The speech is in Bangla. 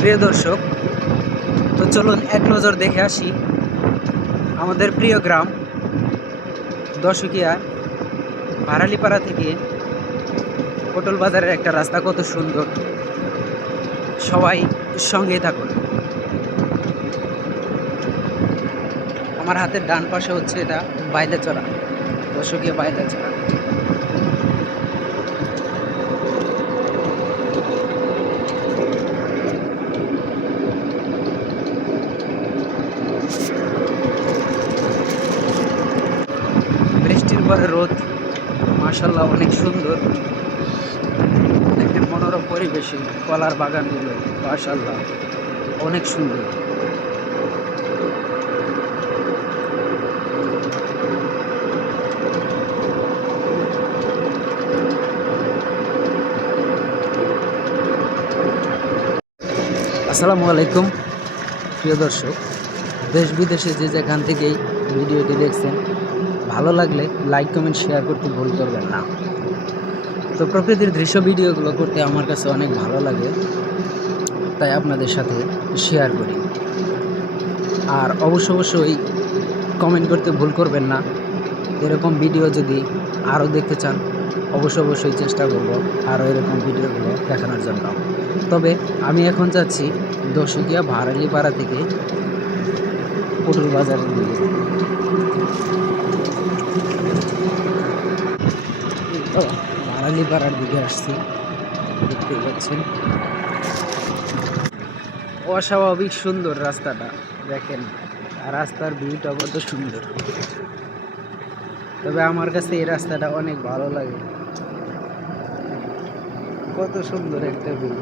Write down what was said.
প্রিয় দর্শক, তো চলুন এক নজর দেখে আসি আমাদের প্রিয় গ্রাম দশকিয়া ভারালিপাড়া থেকে পটল বাজারের একটা রাস্তা কত সুন্দর। সবাই সঙ্গে থাকুন। আমার হাতের ডান পাশে হচ্ছে এটা বাইলাচড়া, দশকিয়া বাইলাচড়া। বৃষ্টির পরে রোদ, মাশাল্লাহ অনেক সুন্দর। দেখেন মনোরম পরিবেশে কলার বাগানগুলো, মাশাল্লাহ অনেক সুন্দর। আসসালামু আলাইকুম প্রিয় দর্শক, দেশ বিদেশে যে যেখান থেকেই ভিডিওটি দেখছেন, ভালো লাগলে লাইক কমেন্ট শেয়ার করতে ভুল করবেন না। তো প্রকৃতির দৃশ্য ভিডিওগুলো করতে আমার কাছে অনেক ভালো লাগে, তাই আপনাদের সাথে শেয়ার করি। আর অবশ্যই কমেন্ট করতে ভুল করবেন না। এরকম ভিডিও যদি আরও দেখতে চান, অবশ্যই চেষ্টা করব আরও এরকম ভিডিওগুলো দেখানোর জন্য। তবে আমি এখন যাচ্ছি দশকিয়া ভারালিপাড়া থেকে পটল বাজারের দিকে। তো ভারালিপাড়ার দিকে আসছি, দেখতে পাচ্ছেন অস্বাভাবিক সুন্দর রাস্তাটা। দেখেন রাস্তার ভিউটা কত সুন্দর। তবে আমার কাছে এই রাস্তাটা অনেক ভালো লাগে, কত সুন্দর একটা ভিউ।